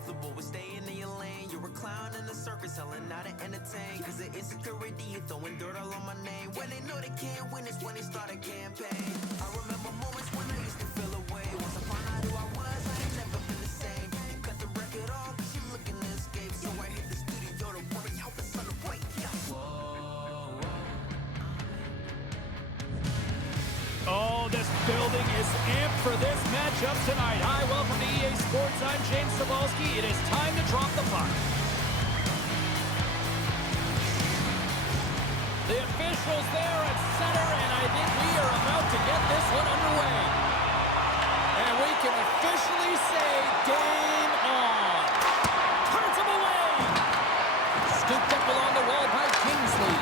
comfortable with staying in your lane. You're a clown in the circus, selling out to entertain. Cause of insecurity, you're throwing dirt all on my name. When they know they can't win, it's when they start a campaign. I remember moments when I used to feel away. Once I found out who I was, I ain't never been the same. You cut the record off, cause you're looking to escape. So I hit the studio to worry how the sun away. Yeah. Oh, this building is amped for this matchup tonight. Hi, welcome to EA Sports. I'm James Cebulski. It is time to drop the puck. The officials there at center, and I think we are about to get this one underway. And we can officially say game on. Turns him away. Scooped up along the wall by Kingsley.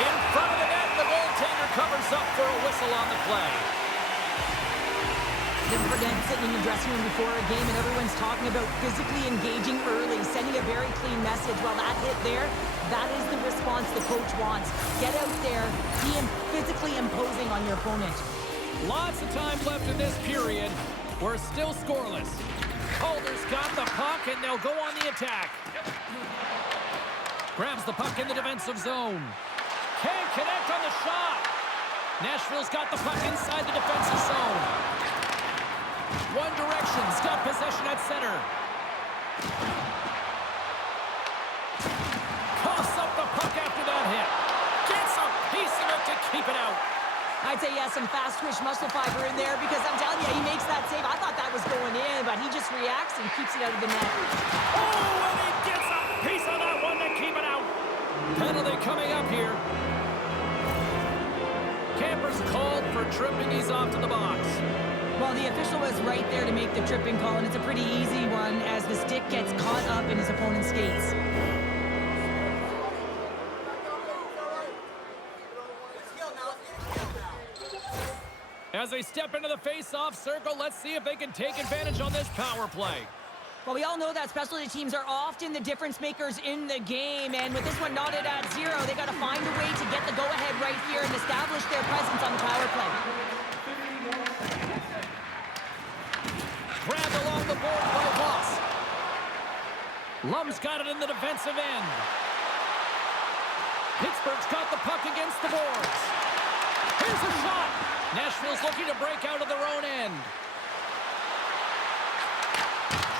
In front of the net, the goaltender covers up for a whistle on the play. Never forget sitting in the dressing room before a game and everyone's talking about physically engaging early, sending a very clean message. Well, that hit there, that is the response the coach wants. Get out there, be physically imposing on your opponent. Lots of time left in this period. We're still scoreless. Calder's got the puck, and they'll go on the attack. Grabs the puck in the defensive zone. Can't connect on the shot. Nashville's got the puck inside the defensive zone. One Direction's got possession at center. Coughs up the puck after that hit. Gets a piece of it to keep it out. I'd say he has some fast twitch muscle fiber in there because I'm telling you, he makes that save. I thought that was going in, but he just reacts and keeps it out of the net. Oh, and he gets a piece of that one to keep it out. Penalty coming up here. Camper's called for tripping. He's off to the box. Well, the official was right there to make the tripping call, and it's a pretty easy one as the stick gets caught up in his opponent's skates. As they step into the face-off circle, let's see if they can take advantage on this power play. Well, we all know that specialty teams are often the difference makers in the game, and with this one knotted at 0, they got to find a way to get the go-ahead right here and establish their presence on the power play. Grabbed along the board by Voss. Lum's got it in the defensive end. Pittsburgh's got the puck against the boards. Here's a shot. Nashville's looking to break out of their own end.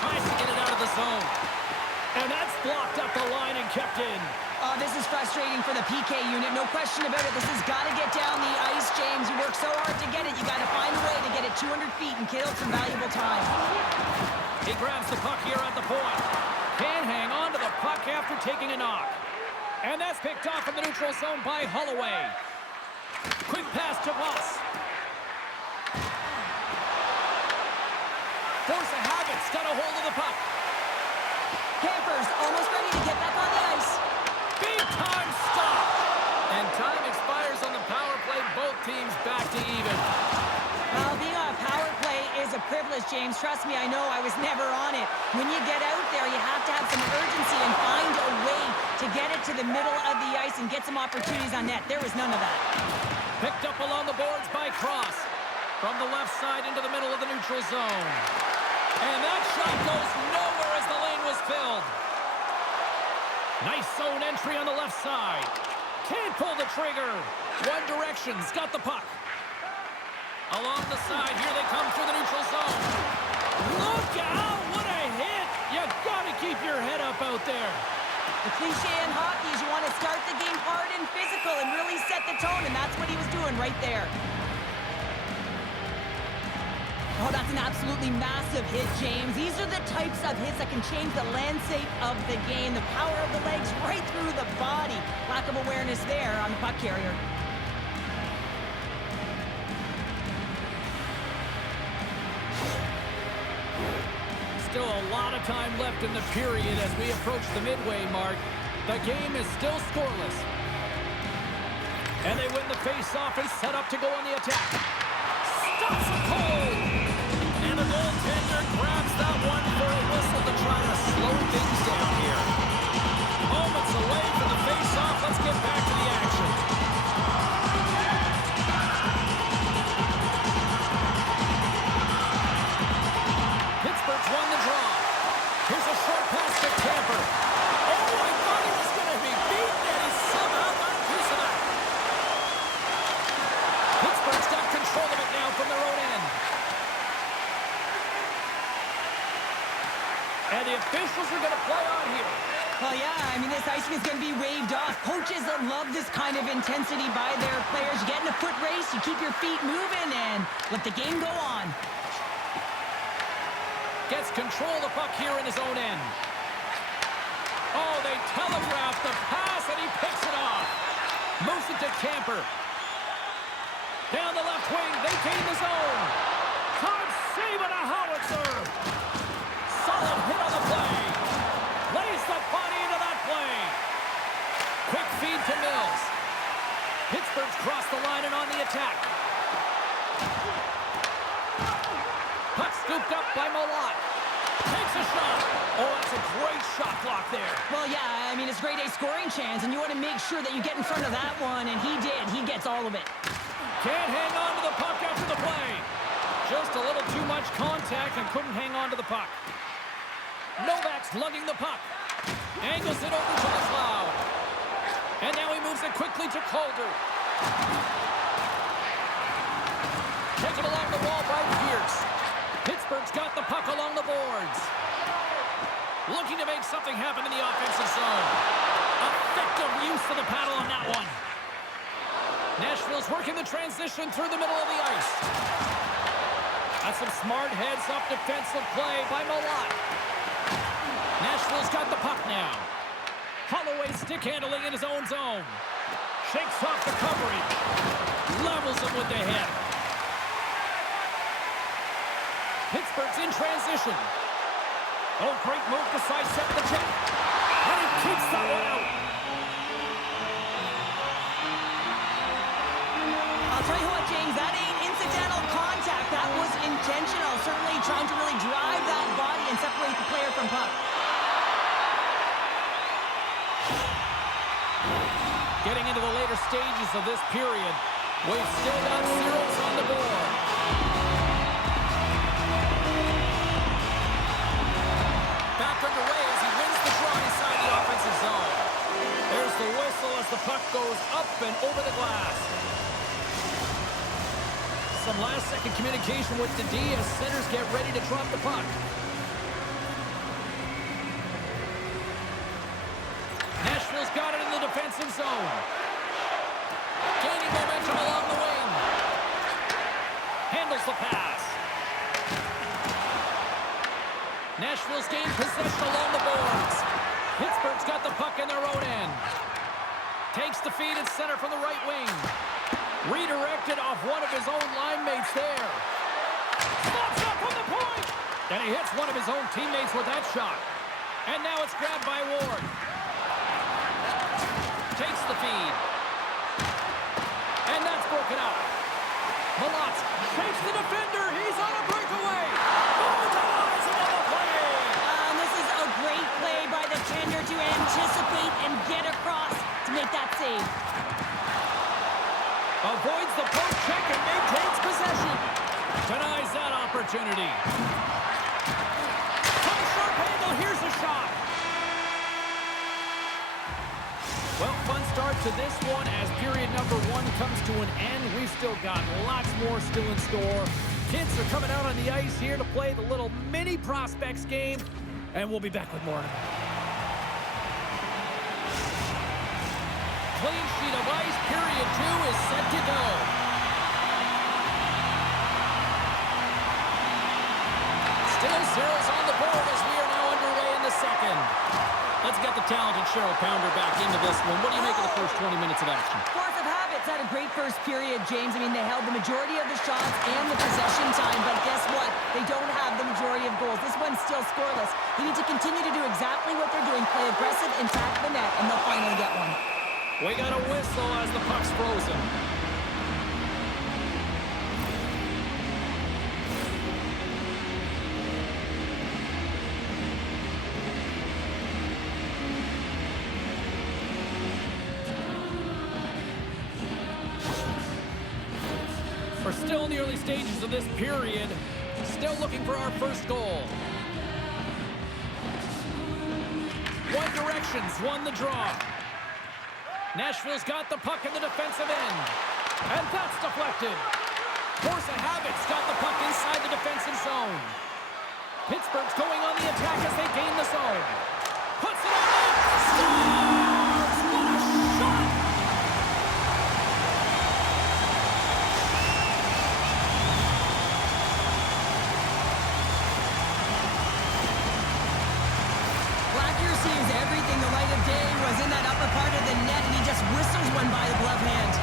Tries to get it out of the zone. And that's blocked up the line and kept in. Oh, this is frustrating for the PK unit. No question about it. This has got to get down the ice, James. You work so hard to get it. You got to find a way to get it 200 feet and kill some valuable time. He grabs the puck here at the point. Can't hang on to the puck after taking a knock. And that's picked off from the neutral zone by Holloway. Quick pass to Voss. Force of habit's got a hold of the puck. Campers almost ready to get back on the ice. Big time stop. And time expires on the power play. Both teams back to even. Well, being on a power play is a privilege, James. Trust me, I know. I was never on it. When you get out there, you have to have some urgency and find a way to get it to the middle of the ice and get some opportunities on net. There was none of that. Picked up along the boards by Cross. From the left side into the middle of the neutral zone. And that shot goes nowhere as the lane was filled. Nice zone entry on the left side. Can't pull the trigger. One Direction's got the puck. Along the side, here they come through the neutral zone. Look out, what a hit. You gotta keep your head up out there. The cliche in hockey is you want to start the game hard and physical and really set the tone, and that's what he was doing right there. Oh, that's an absolutely massive hit, James. These are the types of hits that can change the landscape of the game. The power of the legs right through the body. Lack of awareness there on the puck carrier. Still a lot of time left in the period as we approach the midway mark. The game is still scoreless. And they win the face-off and set up to go on the attack. Stops a goal! And the goaltender grabs that one for a whistle to try to slow things down here. Moments away from the face-off. Let's get back to the action. Pittsburgh's won the draw. Here's a officials are going to play on here. Well, yeah, I mean, this icing is going to be waved off. Coaches love this kind of intensity by their players. You get in a foot race, you keep your feet moving, and let the game go on. Gets control of the puck here in his own end. Oh, they telegraph the pass, and he picks it off. Moves it to Camper. Down the left wing, they gain the zone. Time save and a howitzer. Solid hit on the play. Lays the body into that play. Quick feed to Mills. Pittsburgh's crossed the line and on the attack. Puck scooped up by Malott. Takes a shot. Oh, that's a great shot block there. Well, yeah, I mean, it's grade A scoring chance, and you want to make sure that you get in front of that one, and he did. He gets all of it. Can't hang on to the puck after the play. Just a little too much contact and couldn't hang on to the puck. Novak's lugging the puck. Angles it over to McLeod. And now he moves it quickly to Calder. Taken along the wall by Pierce. Pittsburgh's got the puck along the boards. Looking to make something happen in the offensive zone. Effective use of the paddle on that one. Nashville's working the transition through the middle of the ice. That's some smart heads-up defensive play by Malott. Nashville's got the puck now. Holloway stick handling in his own zone. Shakes off the coverage. Levels him with the hit. Pittsburgh's in transition. Oh, great move to sidestep the check. And he keeps that one out. I'll tell you what, James, that ain't incidental contact. That was intentional. Certainly trying to really drive that body and separate the player from puck. Getting into the later stages of this period, we've still got zeros on the board. Back underway as he wins the draw inside the offensive zone. There's the whistle as the puck goes up and over the glass. Some last-second communication with the D as centers get ready to drop the puck. Nashville's got it in the defensive zone. Gaining momentum along the wing. Handles the pass. Nashville's gained possession along the boards. Pittsburgh's got the puck in their own end. Takes the feed at center from the right wing. Redirected off one of his own line mates there. Stops up from the point! And he hits one of his own teammates with that shot. And now it's grabbed by Ward. Takes the feed. And that's broken up. Malott shakes the defender. He's on a breakaway. Oh, denies him on the play. And this is a great play by the tender to anticipate and get across to make that save. Avoids the post check and maintains possession. Denies that opportunity. From a sharp angle, here's a shot. Well, fun start to this one as period number 1 comes to an end. We've still got lots more still in store. Kids are coming out on the ice here to play the little mini prospects game, and we'll be back with more in a minute. Clean sheet of ice, period 2 is set to go. Still zeros on the board as we are now underway in the second. Let's get the talented Cheryl Pounder back into this one. What do you make of the first 20 minutes of action? Force of habits had a great first period, James. I mean, they held the majority of the shots and the possession time, but guess what? They don't have the majority of goals. This one's still scoreless. They need to continue to do exactly what they're doing, play aggressive and tack the net, and they'll finally get one. We got a whistle as the puck's frozen. We're still in the early stages of this period. Still looking for our first goal. One Directions won the draw. Nashville's got the puck in the defensive end. And that's deflected. Force of Habit's got the puck inside the defensive zone. Pittsburgh's going on the attack as they gain the zone. Puts it on net. Scores! What a shot! Accuracy is everything. The light of day was in that upper part of the net, and he just whistles one by the glove hand.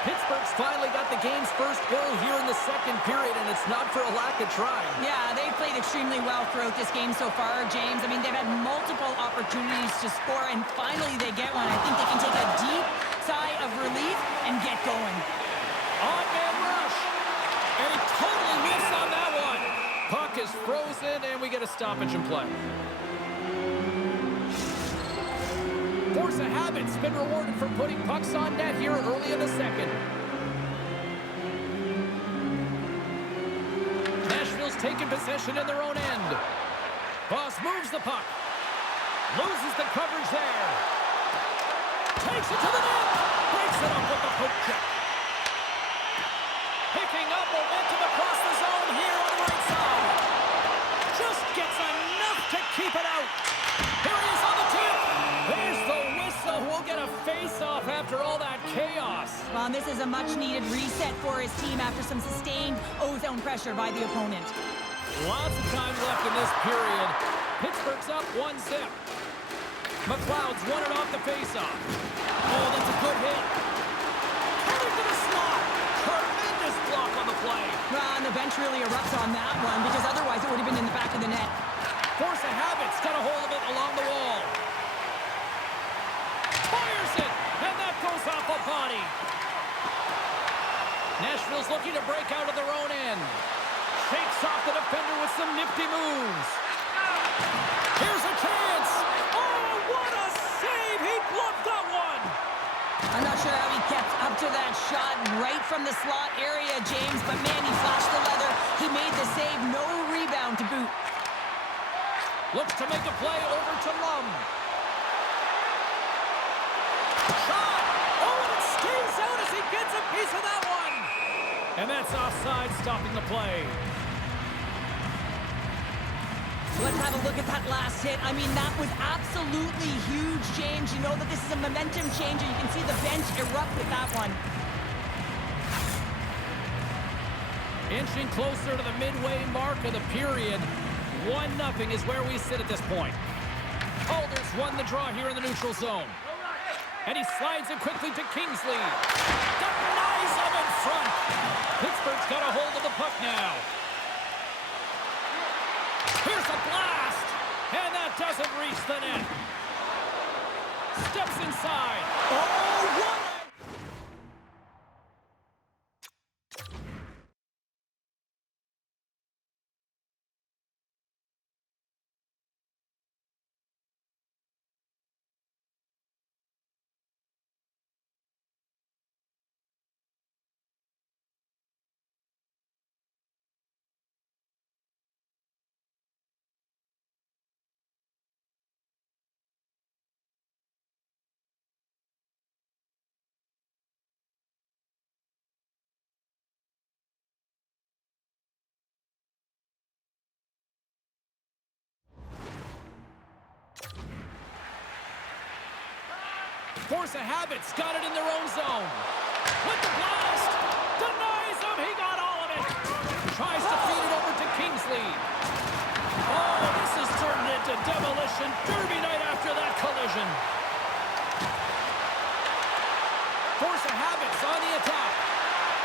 Pittsburgh's finally got the game's first goal here in the second period, and it's not for a lack of trying. Yeah, they've played extremely well throughout this game so far, James. I mean, they've had multiple opportunities to score, and finally they get one. I think they can take a deep sigh of relief and get going. On-man rush. And he totally missed on that one. Puck is frozen, and we get a stoppage in play. Force of habit's been rewarded for putting pucks on net here early in the second. Nashville's taking possession in their own end. Boss moves the puck. Loses the coverage there. Takes it to the net. Breaks it up with the hook check. Picking up momentum across the zone here on the right side. Just gets enough to keep it out. Here he is on the tip. There's the whistle. We'll get a face-off after all that chaos. Well, and this is a much-needed reset for his team after some sustained ozone pressure by the opponent. Lots of time left in this period. Pittsburgh's up 1-0. McLeod's won it off the face-off. Oh, that's a good hit. Coming to the slot. Tremendous block on the play. Well, and the bench really erupts on that one because otherwise it would have been in the back of the net. Force of habit's got a hold of it along the wall. Fires it, and that goes off a body. Nashville's looking to break out of their own end. Shakes off the defender with some nifty moves. Here's a chance. Oh, what a save. He bluffed that one. I'm not sure how he kept up to that shot right from the slot area, James, but man, he flashed the leather. He made the save, no rebound to boot. Looks to make a play over to Lum. Shot! Oh, and it stays out as he gets a piece of that one. And that's offside, stopping the play. Let's have a look at that last hit. I mean, that was absolutely huge, James. You know that this is a momentum changer. You can see the bench erupt with that one. Inching closer to the midway mark of the period. 1-0 is where we sit at this point. Alders won the draw here in the neutral zone. And he slides it quickly to Kingsley. Denies him in front. Pittsburgh's got a hold of the puck now. Here's a blast. And that doesn't reach the net. Steps inside. Oh, what? Force of habit's got it in their own zone. With the blast. Denies him. He got all of it. Tries to feed it over to Kingsley. Oh, this has turned into demolition derby night after that collision. Force of habit's on the attack.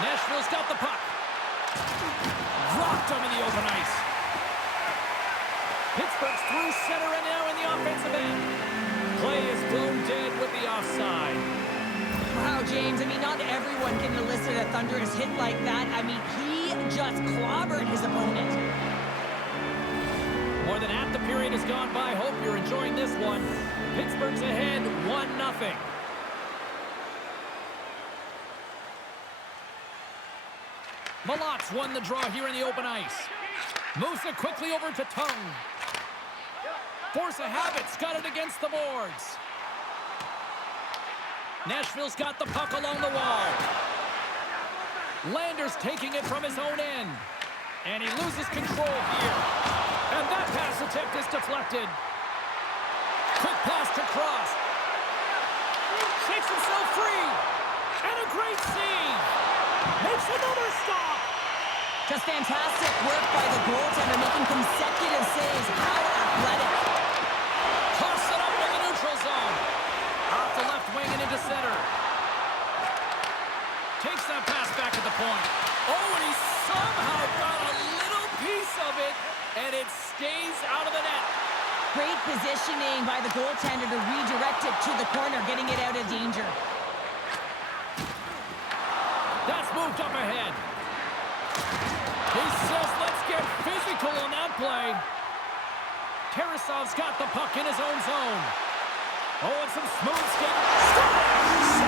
Nashville's got the puck. Dropped him in the open ice. Pittsburgh's through center and now in the offensive end. Play is blown dead with the offside. Wow, James, I mean, not everyone can elicit a thunderous hit like that. I mean, he just clobbered his opponent. More than half the period has gone by. Hope you're enjoying this one. Pittsburgh's ahead 1-0. Malot's won the draw here in the open ice. Moves it quickly over to Tongue. Force of habit's got it against the boards. Nashville's got the puck along the wall. Lander's taking it from his own end. And he loses control here. And that pass attempt is deflected. Quick pass to Cross. Shakes himself free. And a great save. Makes another stop. Just fantastic work by the goaltender, making consecutive saves. How athletic. Toss it up in the neutral zone. Off the left wing and into center. Takes that pass back at the point. Oh, and he somehow got a little piece of it, and it stays out of the net. Great positioning by the goaltender to redirect it to the corner, getting it out of danger. That's moved up ahead. He says, let's get physical on that play. Tarasov's got the puck in his own zone. Oh, and some smooth skating.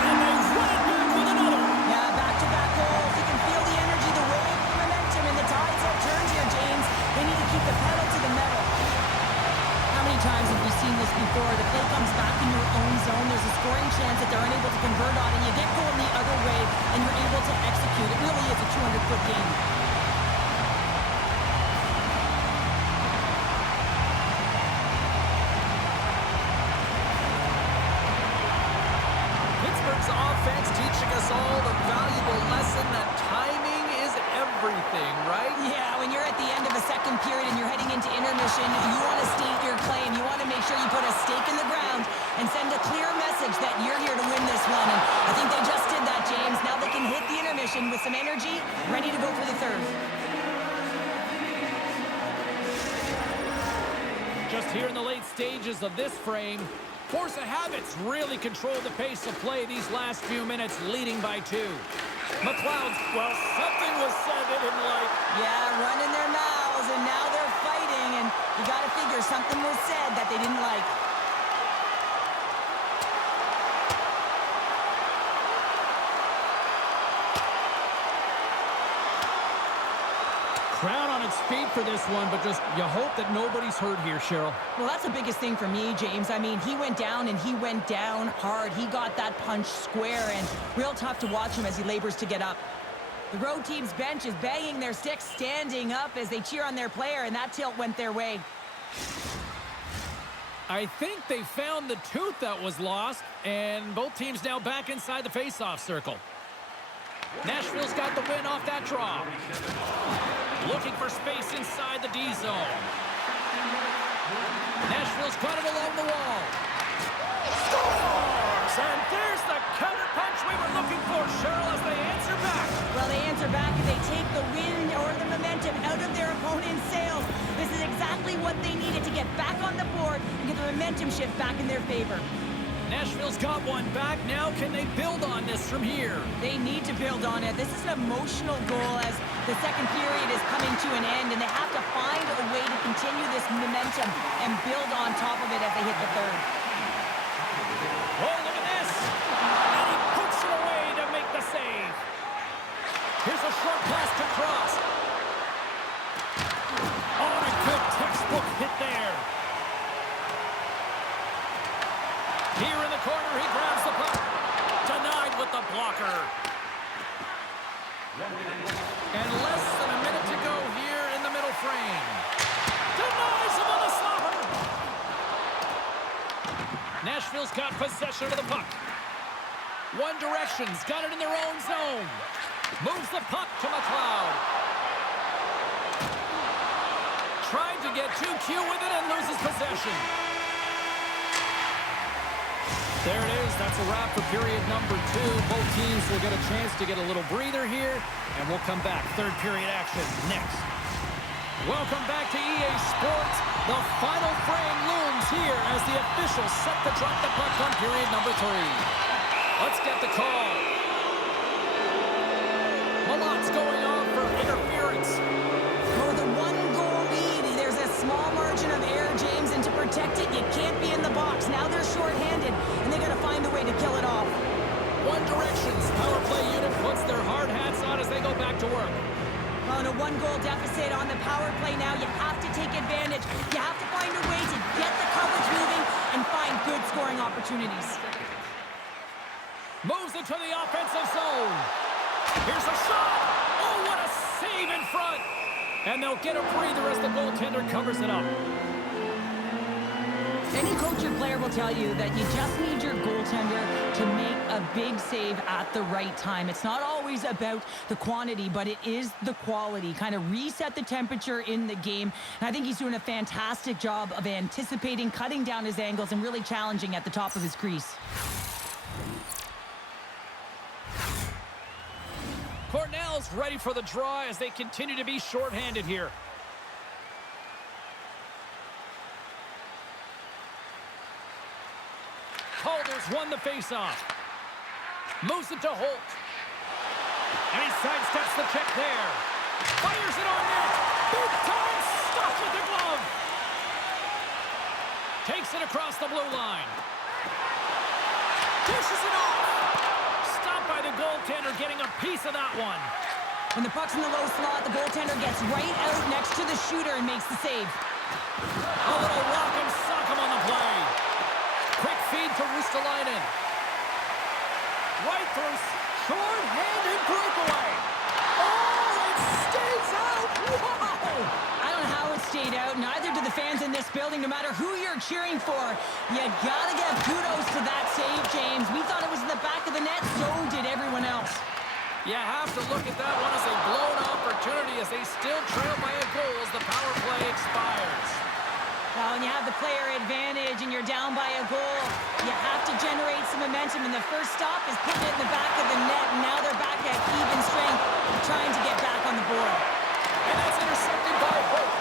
And they run it back with another. Yeah, back-to-back goals. You can feel the energy, the wave, the momentum, and the tides have turned here, James. They need to keep the pedal to the metal. How many times have we seen this before? The play comes back in your own zone. There's a scoring chance that they're unable to convert on, and you get going the other way, and you're able to execute. It really is a 200-foot game. Pittsburgh's offense teaching us all the valuable lesson that timing is everything, right? Yeah, when you're at the end of a second period and you're heading into intermission, you want to state your claim. You want to make sure you put a stake in the ground and send a clear message that you're here to win this one. And I think they just did that, James. Now they can hit the intermission with some energy, ready to go for the third. Just here in the late stages of this frame, Force of habit's really controlled the pace of play these last few minutes, leading by 2. McLeod's, well, something was said they didn't like. Yeah, running their mouths, and now they're fighting, and you got to figure something was said that they didn't like. Crowd on its feet for this one, but just you hope that nobody's hurt here, Cheryl. Well, that's the biggest thing for me, James. I mean, he went down, and he went down hard. He got that punch square, and real tough to watch him as he labors to get up. The road team's bench is banging their sticks, standing up as they cheer on their player, and that tilt went their way. I think they found the tooth that was lost, and both teams now back inside the face-off circle. Nashville's got the win off that draw. Looking for space inside the D zone. Nashville's got it along the wall. Scores! And there's the counter punch we were looking for, Cheryl, as they answer back. Well, they answer back and they take the wind or the momentum out of their opponent's sails. This is exactly what they needed to get back on the board and get the momentum shift back in their favor. Nashville's got one back. Now can they build on this from here? They need to build on it. This is an emotional goal as the second period is coming to an end, and they have to find a way to continue this momentum and build on top of it as they hit the third. Oh, look at this. And he puts it away to make the save. Here's a short pass to Cross. Oh, and a good textbook hit there. Here in the corner, he grabs the puck. Denied with the blocker. And less than a minute to go here in the middle frame. Denies him on the slapper. Nashville's got possession of the puck. One Direction's got it in their own zone. Moves the puck to McLeod. Tried to get 2Q with it and loses possession. There it is. That's a wrap for period number 2. Both teams will get a chance to get a little breather here, and we'll come back. Third period action next. Welcome back to EA Sports. The final frame looms here as the officials set to drop the puck on period number 3. Let's get the call. Malot's going on for interference. Oh, the one-goal lead. There's a small margin of error, James, and to protect it, you can't be in the box. Now they're shorthanded, and they got to find a way to kill it off. One Direction's power play unit puts their hard hats on as they go back to work. Well, in a one-goal deficit on the power play now, you have to take advantage. You have to find a way to get the coverage moving and find good scoring opportunities. Moves it to the offensive zone. Here's a shot. Oh, what a save in front. And they'll get a breather as the goaltender covers it up. Any coach or player will tell you that you just need your goaltender to make a big save at the right time. It's not always about the quantity, but it is the quality. Kind of reset the temperature in the game. And I think he's doing a fantastic job of anticipating, cutting down his angles, and really challenging at the top of his crease. Cornell's ready for the draw as they continue to be shorthanded here. Calder's won the faceoff. Moves it to Holt. And he sidesteps the check there. Fires it on net. Big time stuff with the glove. Takes it across the blue line. Dishes it off. Stopped by the goaltender, getting a piece of that one. When the puck's in the low slot, the goaltender gets right out next to the shooter and makes the save. A little rock and sock him on the play. Quick feed to Ristolainen. Right through, short-handed breakaway. Oh, it stays out! Wow! I don't know how it stayed out. Neither do the fans in this building, no matter who you're cheering for. You gotta give kudos to that save, James. We thought it was in the back of the net, so did everyone else. You have to look at that one as a blown opportunity as they still trail by a goal as the power play expires. Well, when you have the player advantage and you're down by a goal, you have to generate some momentum, and the first stop is putting it in the back of the net, and now they're back at even strength, trying to get back on the board. And that's intercepted by Holt.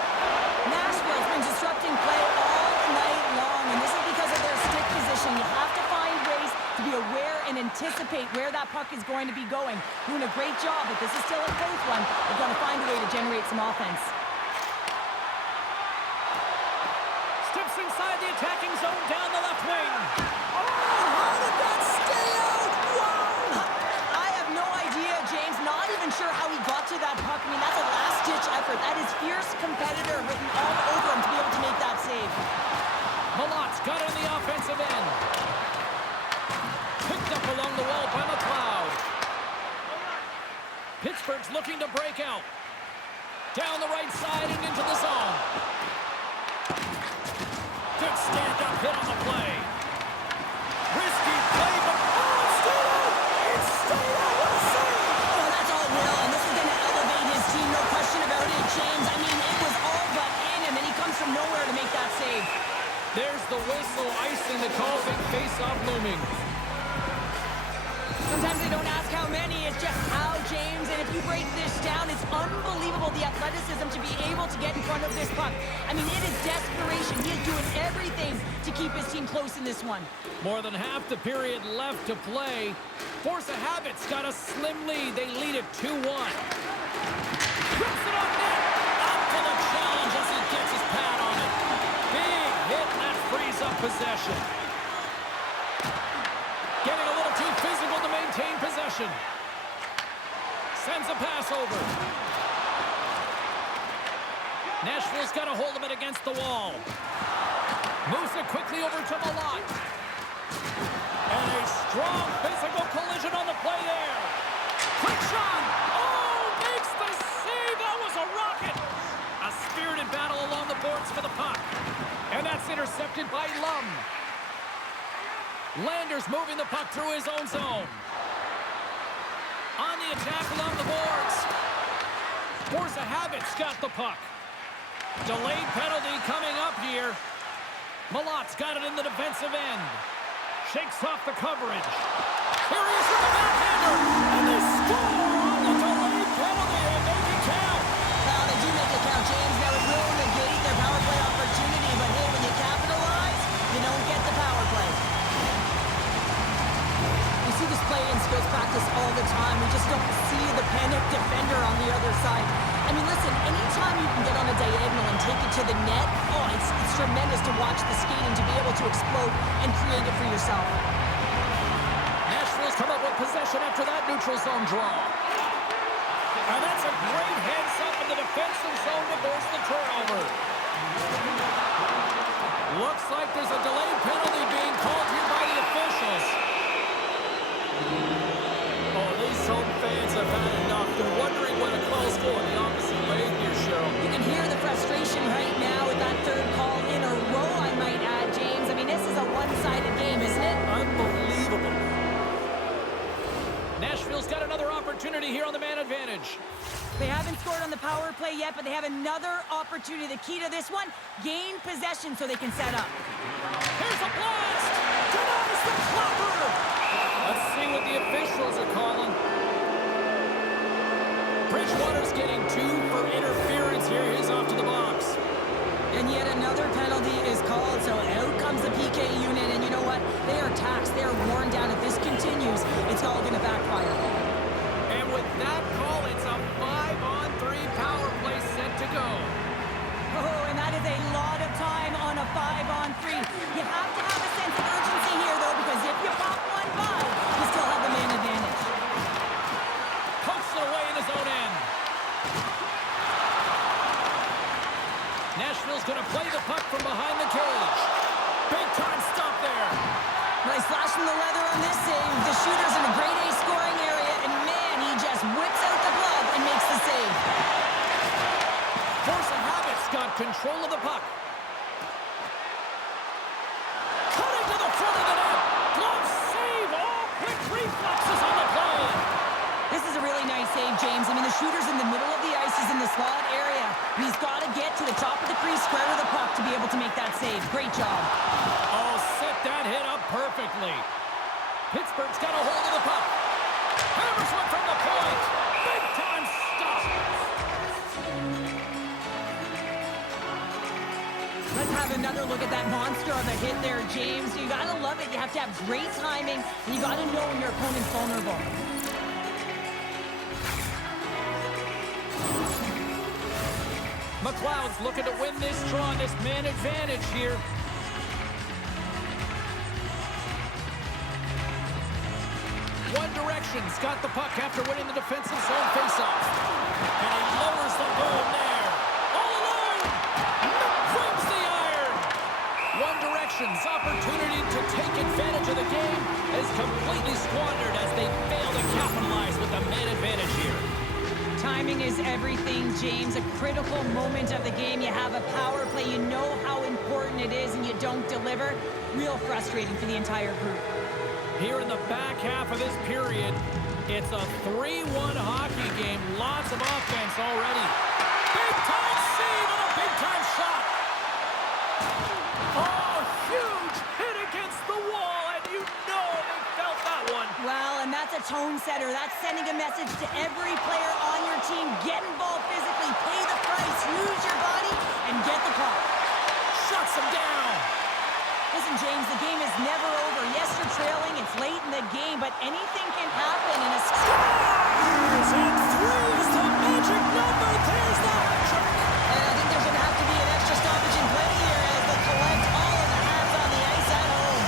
Nashville's been disrupting play all night long, and this is because of their stick position. You have to find ways to be aware and anticipate where that puck is going to be going. Doing a great job, but this is still a close one. They've got to find a way to generate some offense. Inside the attacking zone down the left wing. Oh, how did that stay out? Wow! I have no idea, James. Not even sure how he got to that puck. I mean, that's a last-ditch effort. That is fierce competitor written all over him to be able to make that save. Malot's got it on the offensive end. Picked up along the wall by McLeod. Pittsburgh's looking to break out. Down the right side and into the zone. Good stand-up hit on the play. Risky play, but it's still out! It's still out! What a save! Oh, that's all Will, and this is going to elevate his team, no question about it, James. I mean, it was all but in, and then he comes from nowhere to make that save. There's the whistle, icing the call, big face-off looming. Sometimes they don't ask how many, it's just how, James. And if you break this down, it's unbelievable the athleticism to be able to get in front of this puck. I mean, it is desperation. He is doing everything to keep his team close in this one. More than half the period left to play. Force of Habit's got a slim lead. They lead it 2-1. Rips it on net. Up to the challenge as he gets his pad on it. Big hit, and that frees up possession. Getting a little too physical to maintain possession. Sends a pass over. Nashville's got a hold of it against the wall. Moves it quickly over to Malott. And a strong physical collision on the play there. Quick shot. Oh, makes the save. That was a rocket. A spirited battle along the boards for the puck. And that's intercepted by Lum. Landers moving the puck through his own zone. On the attack along the boards. Force of Habit's got the puck. Delayed penalty coming up here. Malott's got it in the defensive end. Shakes off the coverage. Here he is with the backhander. And they score on the delayed penalty and make it count. Well, they do make it count, James. Now it will negate their power play opportunity, but hey, when you capitalize, you don't get the power play. We see this play in skills practice all the time. We just don't see the panic defender on the other side. I mean, listen, anytime you can get on a diagonal and take it to the net, oh, it's tremendous to watch the skating to be able to explode and create it for yourself. Nashville's come up with possession after that neutral zone draw. And that's a great heads the defensive zone to force the turnover. Looks like there's a delayed penalty being called here by the officials. Oh, these home fans have had enough. They're wondering when a call's going the opposite way here, Cheryl. You can hear the frustration right now with that third call in a row, I might add, James. I mean, this is a one-sided game, isn't it? Unbelievable. Nashville's got another opportunity here on the man advantage. They haven't scored on the power play yet, but they have another opportunity. The key to this one, gain possession so they can set up. Here's a blast! Denies the clobber! Let's see what the officials are calling. Bridgewater's getting 2 for interference here. He's off to the box. And yet another penalty is called, so out comes the PK unit. And you know what? They are taxed. They are worn down. If this continues, it's all going to backfire. And with that call, it's a 5-on-3 power play set to go. Oh, and that is a lot of time on a 5-on-3. You have to have a sense of urgency here, though, because if you pop one by, you still have the man advantage. Pokes it away in his own end. Nashville's going to play the puck from behind the cage. Big time stop there. Nice flash from the leather on this save. The shooter's in a grade A scoring area, and man, he just whips out the glove and makes the save. Force of habit's got control of the puck. Cutting to the front of the net. Glove save. All quick reflexes on the play. This is a really nice save, James. I mean, the shooter's in the middle of the ice. He's in the slot area. And he's got to get to the top of the crease, square to the puck to be able to make that save. Great job. Oh, set that hit up perfectly. Pittsburgh's got a hold of the puck. Hammers one from the point. Big time stop. Let's have another look at that monster of a hit there, James. You got to love it. You have to have great timing, and you got to know when your opponent's vulnerable. McLeod's looking to win this draw on this man advantage here. One Direction's got the puck after winning the defensive zone faceoff. And he lowers the boom there. All alone! Frames the iron! One Direction's opportunity to take advantage of the game is completely squandered as they fail to capitalize with the man advantage here. Timing is everything, James. A critical moment of the game. You have a power play. You know how important it is, and you don't deliver. Real frustrating for the entire group. Here in the back half of this period, it's a 3-1 hockey game. Lots of offense already. Big-time save and a big-time shot. Oh, huge hit against the wall, and you know they felt that one. Well, and that's a tone setter. That's sending a message to every player on your team. Get involved physically, pay the price, use your body, and get the puck. Shuts him down. Listen, James, the game is never over. Yes, you're trailing. It's late in the game, but anything can happen in a... Scores! And 3 is the magic number. There's the hat trick. And I think there's going to have to be an extra stoppage in play here as they collect all of the hats on the ice at home.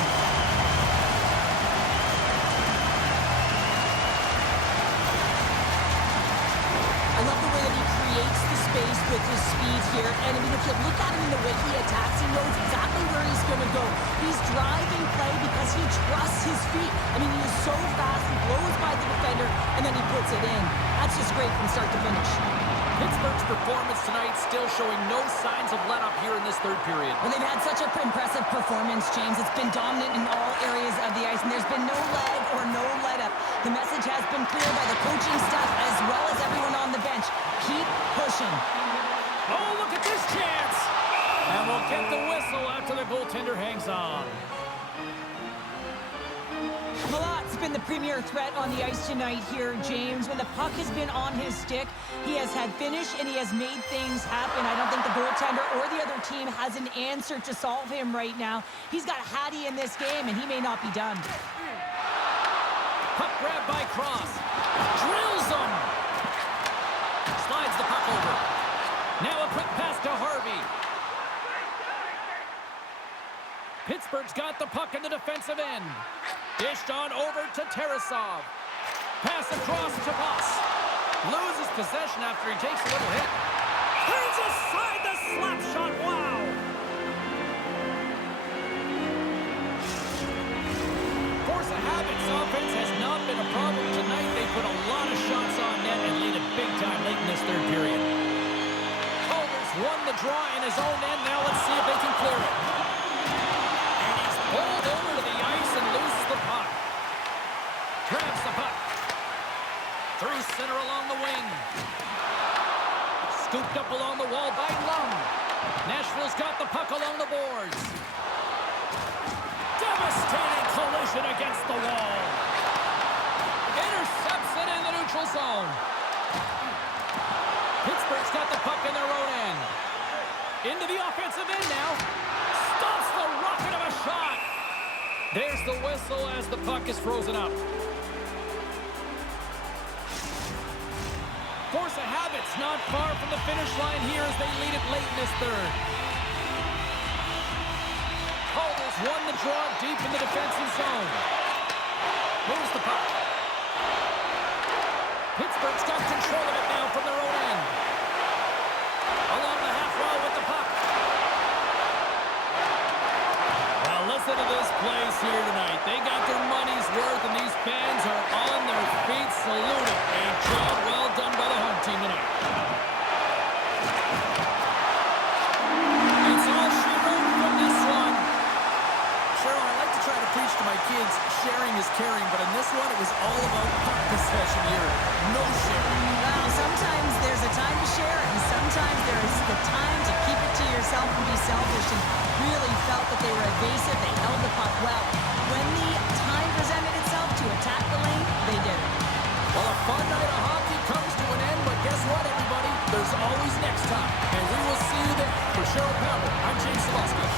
I love the way that he creates the space with his speed here. And I mean, if you look at him in the way he attacks, he knows exactly where he's going to go. He's driving play because he trusts his feet. I mean, he is so fast. He blows by the defender, and then he puts it in. That's just great from start to finish. Pittsburgh's performance tonight still showing no signs of let-up here in this third period. Well, they've had such an impressive performance, James. It's been dominant in all areas of the ice, and there's been no lag or no let-up. The message has been clear by the coaching staff as well as everyone on the bench. Keep pushing. Oh, look at this chance! And we'll get the whistle after the goaltender hangs on. Malat's been the premier threat on the ice tonight here, James. When the puck has been on his stick, he has had finish and he has made things happen. I don't think the goaltender or the other team has an answer to solve him right now. He's got Hattie in this game, and he may not be done. Puck grab by Cross. Drills him. Slides the puck over. Now a quick pass to Harvey. Pittsburgh's got the puck in the defensive end. Dished on over to Tarasov. Pass across to Boss. Loses possession after he takes a little hit. Turns aside the slap shot. Wow. Force of habits offense has not been a problem tonight. They put a lot of shots on net and lead it big time late in this third period. Calder's won the draw in his own end. Now let's see if they can clear it. And he's pulled over to the ice and loses the puck. Grabs the puck. Through center along the wing. Scooped up along the wall by Lum. Nashville's got the puck along the boards. Devastating collision against the wall. Intercepts it in the neutral zone. Pittsburgh's got the puck in their own end. Into the offensive end now. Stops the rocket of a shot. There's the whistle as the puck is frozen up. Force of habits not far from the finish line here as they lead it late in this third. Calder's won the draw deep in the defensive zone. Moves the puck. Pittsburgh's got control of it now from their own end. Along the half wall with the puck. Well, listen to this place here tonight. They got their money's worth, and these fans are on their feet saluting. A job well done by the home team tonight. It's all she wrote from this one. Cheryl, I like to try to preach to my kids, sharing is caring, but in this one, it was all about puck possession here. No sharing. Well, sometimes there's a time to share, and sometimes there's the time to keep it to yourself and be selfish, and really felt that they were evasive. They held the puck well. When the time presented itself to attack the lane, they did it. Well, a fun night of hockey comes to an end, but guess what, everybody? There's always next time, and we will see you there. For Cheryl Pounder, I'm James Salosky.